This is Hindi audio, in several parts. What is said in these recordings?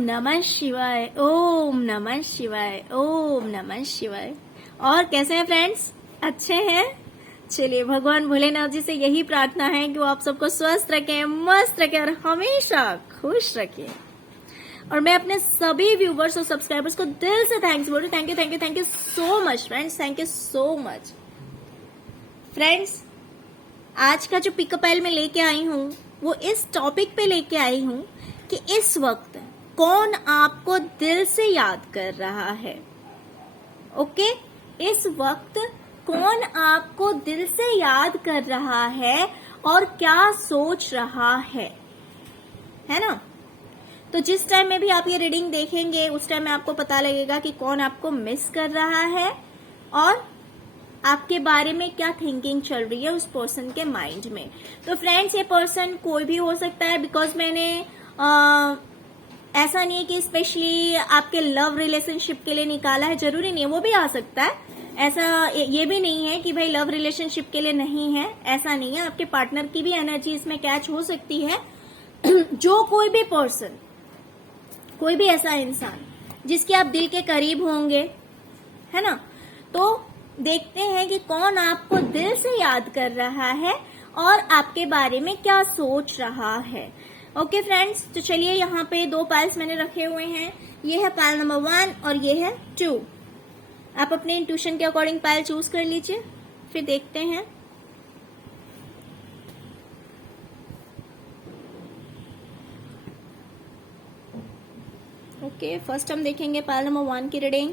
नमः शिवाय, ओम नमः शिवाय, ओम नमः शिवाय। और कैसे हैं फ्रेंड्स? अच्छे हैं? चलिए, भगवान भोलेनाथ जी से यही प्रार्थना है कि वो आप सबको स्वस्थ रखें, मस्त रखें और हमेशा खुश रखें। और मैं अपने सभी व्यूवर्स और सब्सक्राइबर्स को दिल से थैंक्स बोल रही हूँ। Thank you, thank you, thank you so much friends, thank you so much friends. आज का जो पिकअप आइल मैं लेके आई हूँ वो इस टॉपिक पे लेके आई हूँ कि इस वक्त कौन आपको दिल से याद कर रहा है। ओके, इस वक्त कौन आपको दिल से याद कर रहा है और क्या सोच रहा है ना? तो जिस टाइम में भी आप ये रीडिंग देखेंगे उस टाइम में आपको पता लगेगा कि कौन आपको मिस कर रहा है और आपके बारे में क्या थिंकिंग चल रही है उस पर्सन के माइंड में। तो फ्रेंड्स, ये पर्सन कोई भी हो सकता है, बिकॉज मैंने ऐसा नहीं है कि स्पेशली आपके लव रिलेशनशिप के लिए निकाला है, जरूरी नहीं है, वो भी आ सकता है। ऐसा ये भी नहीं है कि भाई लव रिलेशनशिप के लिए नहीं है, ऐसा नहीं है। आपके पार्टनर की भी एनर्जी इसमें कैच हो सकती है। जो कोई भी पर्सन, कोई भी ऐसा इंसान जिसके आप दिल के करीब होंगे, है ना, तो देखते हैं कि कौन आपको दिल से याद कर रहा है और आपके बारे में क्या सोच रहा है। ओके फ्रेंड्स, तो चलिए, यहाँ पे दो पाइल्स मैंने रखे हुए हैं। ये है पाइल नंबर 1 और ये है 2। आप अपने इंट्यूशन के अकॉर्डिंग पाइल चूज कर लीजिए, फिर देखते हैं। ओके, फर्स्ट हम देखेंगे पाइल नंबर 1 की रीडिंग।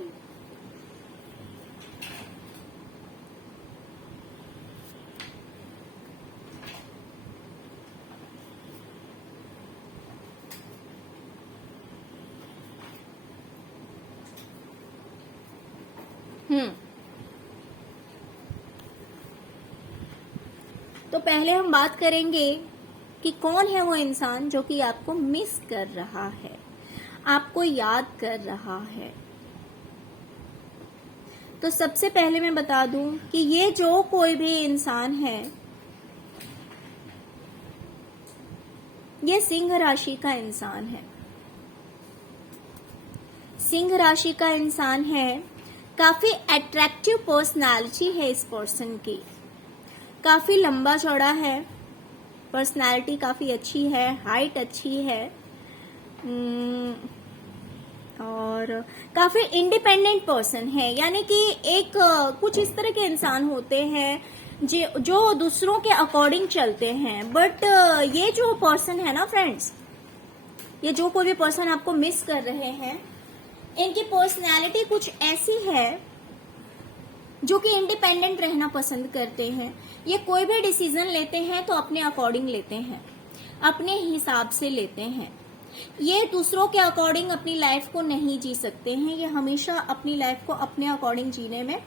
तो पहले हम बात करेंगे कि कौन है वो इंसान जो कि आपको मिस कर रहा है, आपको याद कर रहा है। तो सबसे पहले मैं बता दूं कि ये जो कोई भी इंसान है, ये सिंह राशि का इंसान है। सिंह राशि का इंसान है। काफी अट्रैक्टिव पर्सनालिटी है इस पर्सन की, काफी लंबा चौड़ा है, पर्सनालिटी काफी अच्छी है, हाइट अच्छी है, और काफी इंडिपेंडेंट पर्सन है। यानी कि एक कुछ इस तरह के इंसान होते हैं जो दूसरों के अकॉर्डिंग चलते हैं। बट ये जो पर्सन है ना फ्रेंड्स, ये जो कोई भी पर्सन आपको मिस कर रहे हैं, इनकी पर्सनैलिटी कुछ ऐसी है जो कि इंडिपेंडेंट रहना पसंद करते हैं। ये कोई भी डिसीजन लेते हैं तो अपने अकॉर्डिंग लेते हैं, अपने हिसाब से लेते हैं। ये दूसरों के अकॉर्डिंग अपनी लाइफ को नहीं जी सकते हैं। ये हमेशा अपनी लाइफ को अपने अकॉर्डिंग जीने में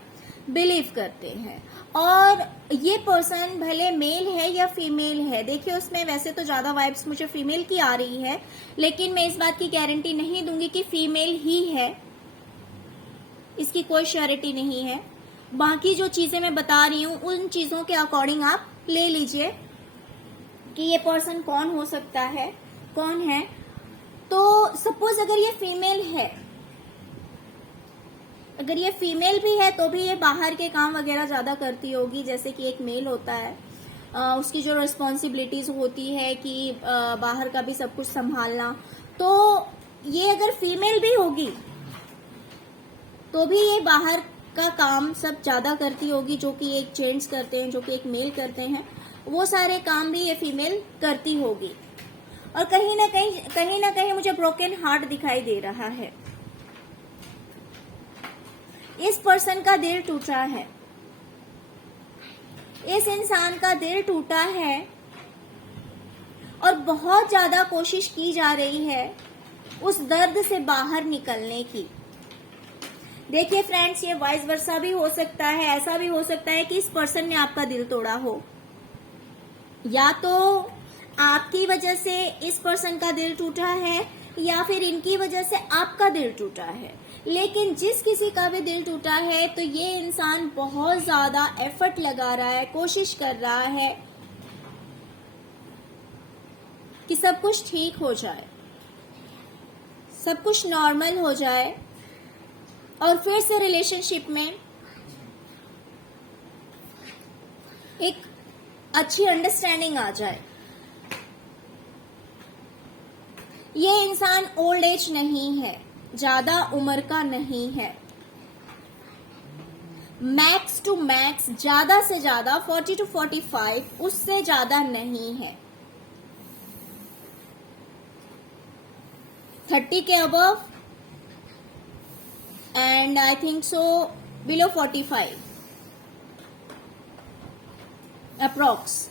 बिलीव करते हैं। और ये पर्सन भले मेल है या फीमेल है, देखिए उसमें वैसे तो ज्यादा वाइब्स मुझे फीमेल की आ रही है, लेकिन मैं इस बात की गारंटी नहीं दूंगी कि फीमेल ही है, इसकी कोई श्योरिटी नहीं है। बाकी जो चीजें मैं बता रही हूँ उन चीजों के अकॉर्डिंग आप ले लीजिए कि ये पर्सन कौन हो सकता है, कौन है। तो सपोज अगर ये फीमेल है, अगर ये फीमेल भी है तो भी ये बाहर के काम वगैरह ज्यादा करती होगी, जैसे कि एक मेल होता है। उसकी जो रिस्पॉन्सिबिलिटीज होती है कि बाहर का भी सब कुछ संभालना, तो ये अगर फीमेल भी होगी तो भी ये बाहर का काम सब ज्यादा करती होगी, जो कि एक जेंट्स करते हैं, जो कि एक मेल करते हैं, वो सारे काम भी ये फीमेल करती होगी। और कहीं ना कहीं मुझे ब्रोकन हार्ट दिखाई दे रहा है। इस पर्सन का दिल टूटा है, इस इंसान का दिल टूटा है और बहुत ज्यादा कोशिश की जा रही है उस दर्द से बाहर निकलने की। देखिए फ्रेंड्स, ये वाइस वर्सा भी हो सकता है, ऐसा भी हो सकता है कि इस पर्सन ने आपका दिल तोड़ा हो, या तो आपकी वजह से इस पर्सन का दिल टूटा है या फिर इनकी वजह से आपका दिल टूटा है। लेकिन जिस किसी का भी दिल टूटा है तो ये इंसान बहुत ज्यादा एफर्ट लगा रहा है, कोशिश कर रहा है कि सब कुछ ठीक हो जाए, सब कुछ नॉर्मल हो जाए और फिर से रिलेशनशिप में एक अच्छी अंडरस्टैंडिंग आ जाए। ये इंसान ओल्ड एज नहीं है, ज्यादा उम्र का नहीं है, मैक्स टू मैक्स ज्यादा से ज्यादा 40 to 45, उससे ज्यादा नहीं है। 30 के above and I think so below 45 approx.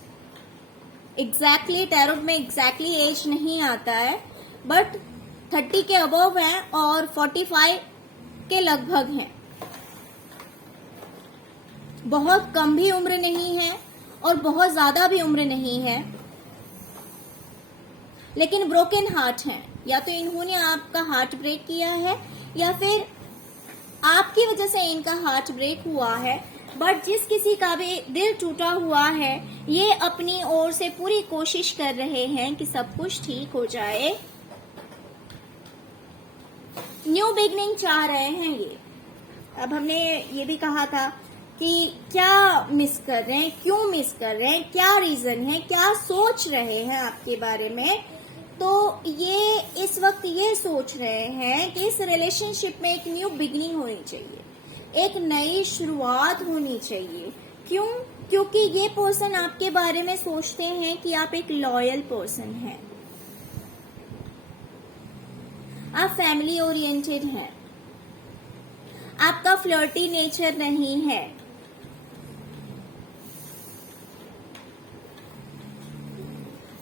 Exactly tarot में एग्जैक्टली एज नहीं आता है, बट 30 के अबव है और 45 के लगभग हैं। बहुत कम भी उम्र नहीं है और बहुत ज्यादा भी उम्र नहीं है, लेकिन ब्रोकन हार्ट है। या तो इन्होंने आपका हार्ट ब्रेक किया है या फिर आपकी वजह से इनका हार्ट ब्रेक हुआ है। बट जिस किसी का भी दिल टूटा हुआ है, ये अपनी ओर से पूरी कोशिश कर रहे हैं कि सब कुछ ठीक हो जाए। न्यू बिगनिंग चाह रहे हैं ये। अब हमने ये भी कहा था कि क्या मिस कर रहे हैं, क्यों मिस कर रहे हैं, क्या रीजन है, क्या सोच रहे हैं आपके बारे में। तो ये इस वक्त ये सोच रहे हैं कि इस रिलेशनशिप में एक न्यू बिगनिंग होनी चाहिए, एक नई शुरुआत होनी चाहिए। क्यों? क्योंकि ये पर्सन आपके बारे में सोचते हैं कि आप एक लॉयल पर्सन हैं, आप फैमिली ओरिएंटेड हैं, आपका फ्लर्टी नेचर नहीं है,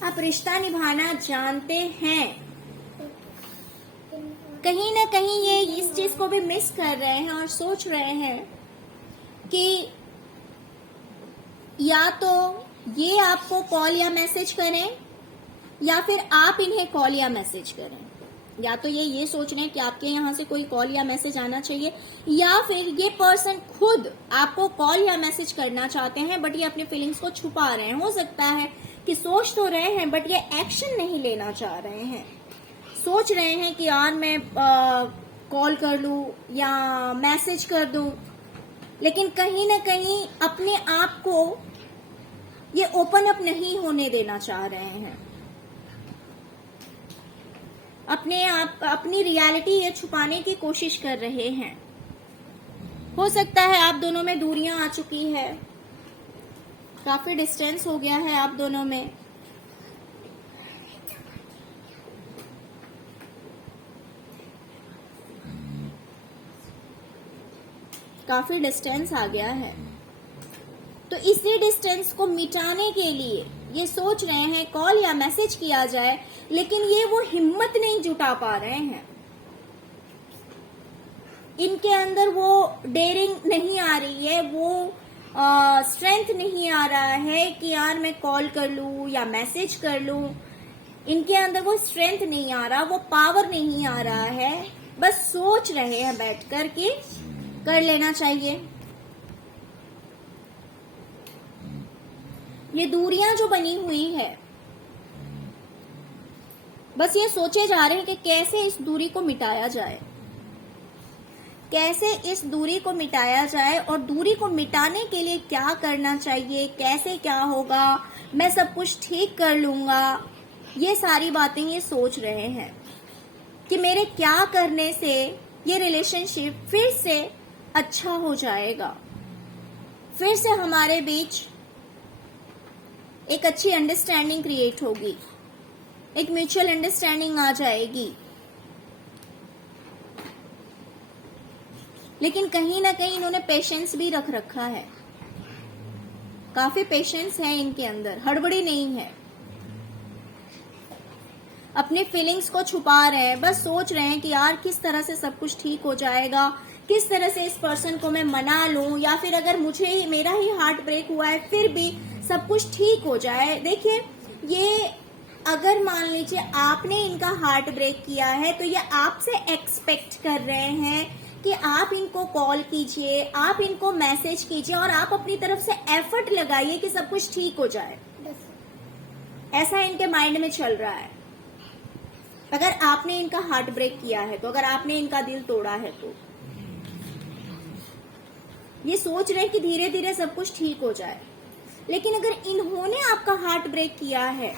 आप रिश्ता निभाना जानते हैं। कहीं ना कहीं ये इस चीज को भी मिस कर रहे हैं और सोच रहे हैं कि या तो ये आपको कॉल या मैसेज करें या फिर आप इन्हें कॉल या मैसेज करें। या तो ये सोच रहे हैं कि आपके यहाँ से कोई कॉल या मैसेज आना चाहिए, या फिर ये पर्सन खुद आपको कॉल या मैसेज करना चाहते हैं बट ये अपने फीलिंग्स को छुपा रहे हैं। हो सकता है कि सोच तो रहे हैं बट ये एक्शन नहीं लेना चाह रहे हैं। सोच रहे हैं कि यार मैं कॉल कर लूं या मैसेज कर दूं, लेकिन कहीं ना कहीं अपने आप को ये ओपन अप नहीं होने देना चाह रहे हैं। अपने आप अपनी रियलिटी ये छुपाने की कोशिश कर रहे हैं। हो सकता है आप दोनों में दूरियां आ चुकी है, काफी डिस्टेंस हो गया है आप दोनों में। काफी डिस्टेंस आ गया है, तो इसी डिस्टेंस को मिटाने के लिए ये सोच रहे हैं कॉल या मैसेज किया जाए, लेकिन ये वो हिम्मत नहीं जुटा पा रहे हैं। इनके अंदर वो डेयरिंग नहीं आ रही है, वो स्ट्रेंथ नहीं आ रहा है कि यार मैं कॉल कर लूं या मैसेज कर लूं। इनके अंदर वो स्ट्रेंथ नहीं आ रहा, वो पावर नहीं आ रहा है। बस सोच रहे हैं बैठकर कि कर लेना चाहिए। ये दूरियां जो बनी हुई है, बस ये सोचे जा रहे हैं कि कैसे इस दूरी को मिटाया जाए, कैसे इस दूरी को मिटाया जाए और दूरी को मिटाने के लिए क्या करना चाहिए, कैसे क्या होगा, मैं सब कुछ ठीक कर लूंगा। ये सारी बातें ये सोच रहे हैं कि मेरे क्या करने से ये रिलेशनशिप फिर से अच्छा हो जाएगा, फिर से हमारे बीच एक अच्छी अंडरस्टैंडिंग क्रिएट होगी, एक म्यूचुअल अंडरस्टैंडिंग आ जाएगी। लेकिन कहीं ना कहीं इन्होंने पेशेंस भी रख रखा है, काफी पेशेंस है इनके अंदर, हड़बड़ी नहीं है। अपने फीलिंग्स को छुपा रहे हैं, बस सोच रहे हैं कि यार किस तरह से सब कुछ ठीक हो जाएगा, किस तरह से इस पर्सन को मैं मना लूं, या फिर अगर मुझे मेरा ही हार्ट ब्रेक हुआ है फिर भी सब कुछ ठीक हो जाए। देखिए, ये अगर मान लीजिए आपने इनका हार्ट ब्रेक किया है तो ये आपसे एक्सपेक्ट कर रहे हैं कि आप इनको कॉल कीजिए, आप इनको मैसेज कीजिए और आप अपनी तरफ से एफर्ट लगाइए कि सब कुछ ठीक हो जाए। ऐसा इनके माइंड में चल रहा है। अगर आपने इनका हार्ट ब्रेक किया है तो, अगर आपने इनका दिल तोड़ा है तो ये सोच रहे हैं कि धीरे धीरे सब कुछ ठीक हो जाए, लेकिन अगर इन्होंने आपका हार्ट ब्रेक किया है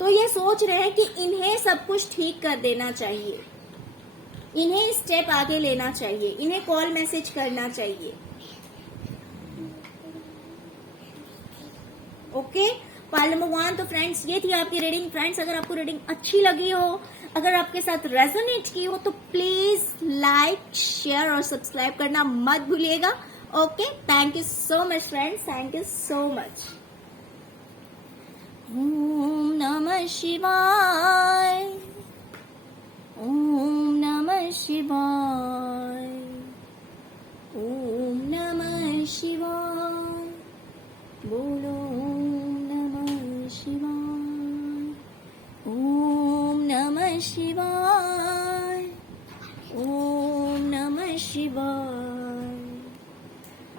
तो ये सोच रहे हैं कि इन्हें सब कुछ ठीक कर देना चाहिए, इन्हें स्टेप आगे लेना चाहिए, इन्हें कॉल मैसेज करना चाहिए। Okay, pile number 1। तो फ्रेंड्स ये थी आपकी रीडिंग। फ्रेंड्स अगर आपको रीडिंग अच्छी लगी हो, अगर आपके साथ रेजोनेट की हो तो प्लीज लाइक, शेयर और सब्सक्राइब करना मत भूलिएगा। Okay, thank you so much friends, thank you so much. ओम नमः शिवाय, ओम नमः शिवाय, ओम नमः शिवाय, बोलो ओम नमः शिवाय, ओम नमः शिवाय, ओम नमः शिवाय।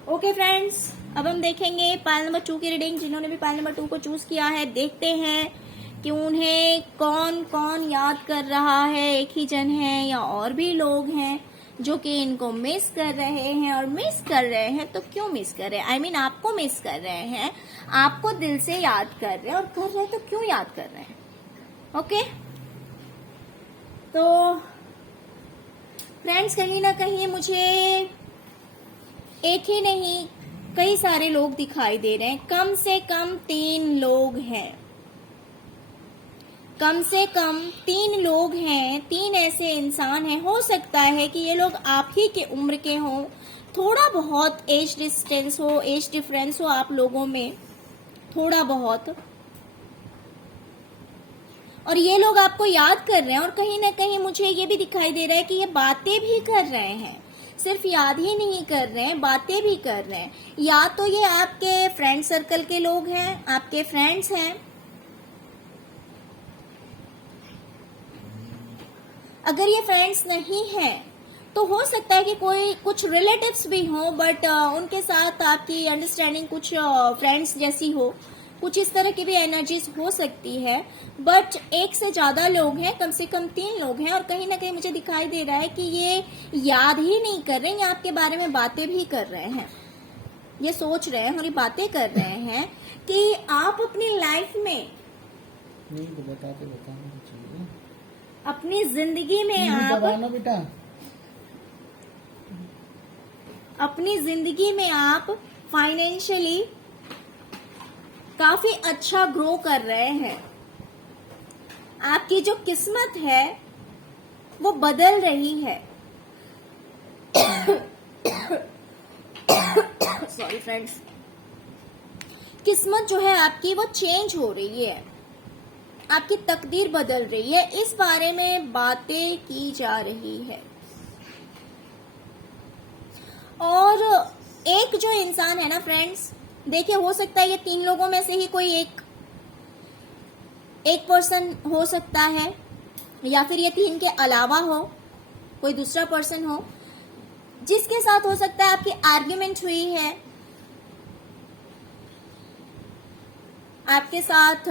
ओके फ्रेंड्स, अब हम देखेंगे पाइल नंबर 2 की रीडिंग। जिन्होंने भी पाइल नंबर 2 को चूज किया है, देखते हैं कि उन्हें कौन कौन याद कर रहा है। एक ही जन है या और भी लोग हैं जो कि इनको मिस कर रहे हैं, और मिस कर रहे हैं तो क्यों मिस कर रहे हैं, आई मीन आपको मिस कर रहे हैं, आपको दिल से याद कर रहे हैं, और कर रहे हैं तो क्यों याद कर रहे हैं। ओके, तो फ्रेंड्स कहीं ना कहीं मुझे एक ही नहीं कई सारे लोग दिखाई दे रहे हैं। कम से कम 3 लोग हैं, कम से कम 3 लोग हैं, 3 ऐसे इंसान हैं। हो सकता है कि ये लोग आप ही के उम्र के हों, थोड़ा बहुत एज डिस्टेंस हो, एज डिफरेंस हो आप लोगों में थोड़ा बहुत, और ये लोग आपको याद कर रहे हैं। और कहीं ना कहीं मुझे ये भी दिखाई दे रहा है कि ये बातें भी कर रहे हैं, सिर्फ याद ही नहीं कर रहे हैं, बातें भी कर रहे हैं। या तो ये आपके फ्रेंड सर्कल के लोग हैं, आपके फ्रेंड्स हैं, अगर ये फ्रेंड्स नहीं हैं तो हो सकता है कि कोई कुछ रिलेटिव्स भी हों, बट उनके साथ आपकी अंडरस्टैंडिंग कुछ फ्रेंड्स जैसी हो, कुछ इस तरह की भी एनर्जीज हो सकती है। बट एक से ज्यादा लोग हैं, कम से कम 3 लोग हैं, और कहीं ना कहीं मुझे दिखाई दे रहा है कि ये याद ही नहीं कर रहे हैं, ये आपके बारे में बातें भी कर रहे हैं, ये सोच रहे हैं और ये बातें कर रहे हैं कि आप अपनी लाइफ में, अपनी जिंदगी में आप, अपनी जिंदगी में आप फाइनेंशियली काफी अच्छा ग्रो कर रहे हैं। आपकी जो किस्मत है वो बदल रही है। सॉरी फ्रेंड्स, किस्मत जो है आपकी वो चेंज हो रही है, आपकी तकदीर बदल रही है, इस बारे में बातें की जा रही है। और एक जो इंसान है ना फ्रेंड्स, देखिए हो सकता है ये 3 लोगों में से ही कोई एक पर्सन हो सकता है, या फिर ये 3 के अलावा हो कोई दूसरा पर्सन हो जिसके साथ हो सकता है आपकी आर्ग्यूमेंट हुई है, आपके साथ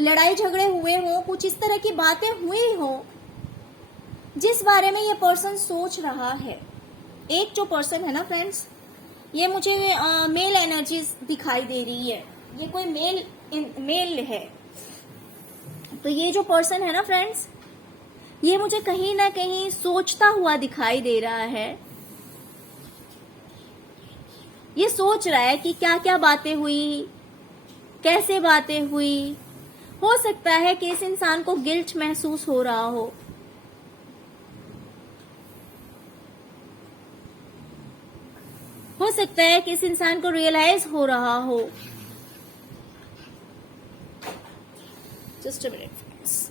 लड़ाई झगड़े हुए हो, कुछ इस तरह की बातें हुई हो जिस बारे में ये पर्सन सोच रहा है। एक जो पर्सन है ना फ्रेंड्स, ये मुझे मेल एनर्जीज दिखाई दे रही है, ये कोई मेल है। तो ये जो पर्सन है ना फ्रेंड्स, ये मुझे कहीं ना कहीं सोचता हुआ दिखाई दे रहा है। ये सोच रहा है कि क्या क्या बातें हुई, कैसे बातें हुई। हो सकता है कि इस इंसान को गिल्ट महसूस हो रहा हो, सकता है कि इस इंसान को रियलाइज हो रहा हो। Just a minute friends,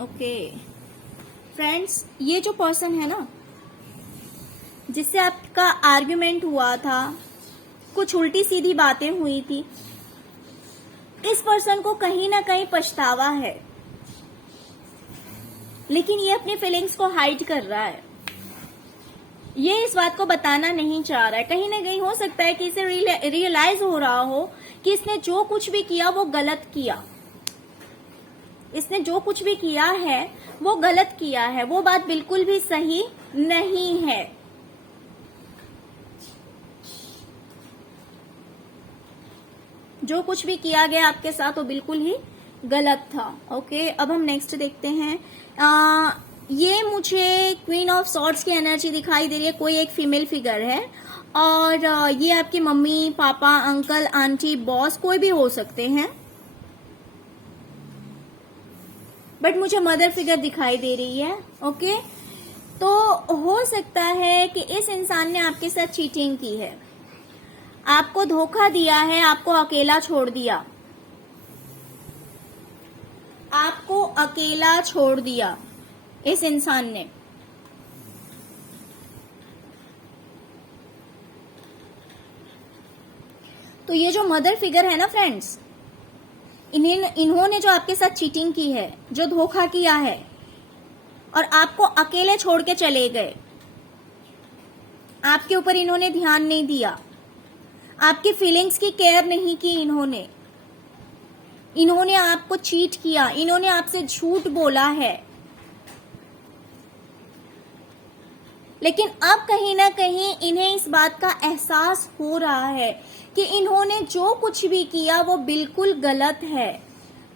okay friends, ये जो पर्सन है ना जिससे आपका आर्ग्यूमेंट हुआ था, कुछ उल्टी सीधी बातें हुई थी। इस पर्सन को कहीं ना कहीं पछतावा है, लेकिन ये अपनी फीलिंग्स को हाइड कर रहा है। ये इस बात को बताना नहीं चाह रहा है। कहीं ना कहीं हो सकता है कि इसे रियलाइज हो रहा हो कि इसने जो कुछ भी किया वो गलत किया। इसने जो कुछ भी किया है वो गलत किया है, वो बात बिल्कुल भी सही नहीं है। जो कुछ भी किया गया आपके साथ वो बिल्कुल ही गलत था। ओके, अब हम नेक्स्ट देखते हैं। ये मुझे क्वीन ऑफ सॉर्ड्स की एनर्जी दिखाई दे रही है। कोई एक फीमेल फिगर है और ये आपकी मम्मी, पापा, अंकल, आंटी, बॉस कोई भी हो सकते हैं, बट मुझे मदर फिगर दिखाई दे रही है। ओके, तो हो सकता है कि इस इंसान ने आपके साथ चीटिंग की है, आपको धोखा दिया है, आपको अकेला छोड़ दिया, आपको अकेला छोड़ दिया इस इंसान ने। तो ये जो मदर फिगर है ना फ्रेंड्स, इन्होंने जो आपके साथ चीटिंग की है, जो धोखा किया है और आपको अकेले छोड़ के चले गए, आपके ऊपर इन्होंने ध्यान नहीं दिया, आपकी फीलिंग्स की केयर नहीं की, इन्होंने आपको चीट किया, इन्होंने आपसे झूठ बोला है। लेकिन अब कहीं ना कहीं इन्हें इस बात का एहसास हो रहा है कि इन्होंने जो कुछ भी किया वो बिल्कुल गलत है,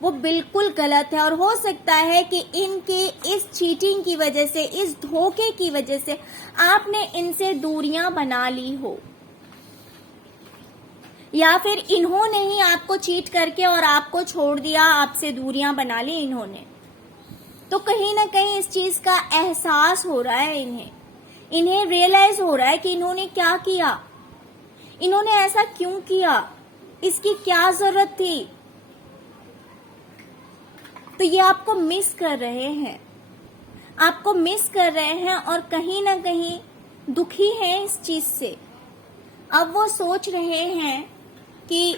वो बिल्कुल गलत है। और हो सकता है कि इनके इस चीटिंग की वजह से, इस धोखे की वजह से आपने इनसे दूरियां बना ली हो, या फिर इन्होंने ही आपको चीट करके और आपको छोड़ दिया, आपसे दूरियां बना ली इन्होंने। तो कहीं ना कहीं इस चीज का एहसास हो रहा है इन्हें रियलाइज हो रहा है कि इन्होंने क्या किया, इन्होंने ऐसा क्यों किया, इसकी क्या जरूरत थी। तो ये आपको मिस कर रहे हैं, आपको मिस कर रहे हैं और कहीं ना कहीं दुखी हैं इस चीज से। अब वो सोच रहे हैं कि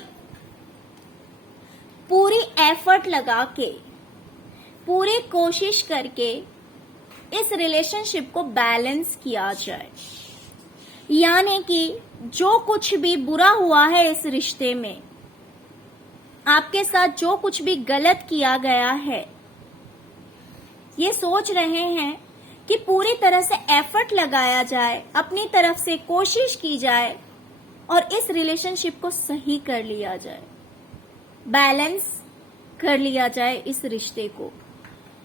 पूरी एफर्ट लगा के, पूरी कोशिश करके इस रिलेशनशिप को बैलेंस किया जाए, यानी कि जो कुछ भी बुरा हुआ है इस रिश्ते में, आपके साथ जो कुछ भी गलत किया गया है, ये सोच रहे हैं कि पूरी तरह से एफर्ट लगाया जाए, अपनी तरफ से कोशिश की जाए और इस रिलेशनशिप को सही कर लिया जाए, बैलेंस कर लिया जाए इस रिश्ते को,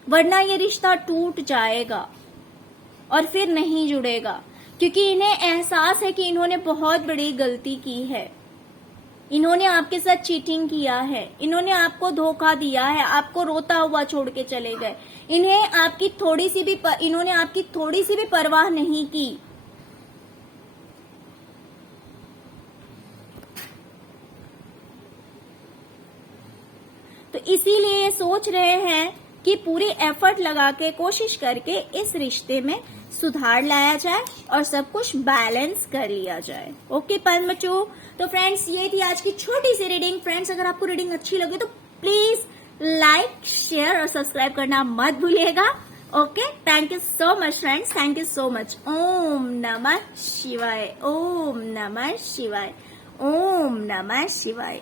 वरना ये रिश्ता टूट जाएगा और फिर नहीं जुड़ेगा। क्योंकि इन्हें एहसास है कि इन्होंने बहुत बड़ी गलती की है, इन्होंने आपके साथ चीटिंग किया है, इन्होंने आपको धोखा दिया है, आपको रोता हुआ छोड़ के चले गए, इन्होंने आपकी थोड़ी सी भी परवाह नहीं की। तो इसीलिए ये सोच रहे हैं कि पूरी एफर्ट लगा के, कोशिश करके इस रिश्ते में सुधार लाया जाए और सब कुछ बैलेंस कर लिया जाए। ओके बच्चों, तो फ्रेंड्स ये थी आज की छोटी सी रीडिंग। फ्रेंड्स अगर आपको रीडिंग अच्छी लगे तो प्लीज लाइक, शेयर और सब्सक्राइब करना मत भूलिएगा। Okay, thank you so much friends, thank you so much. ओम नमः शिवाय, ओम नमः शिवाय, ओम नमः शिवाय।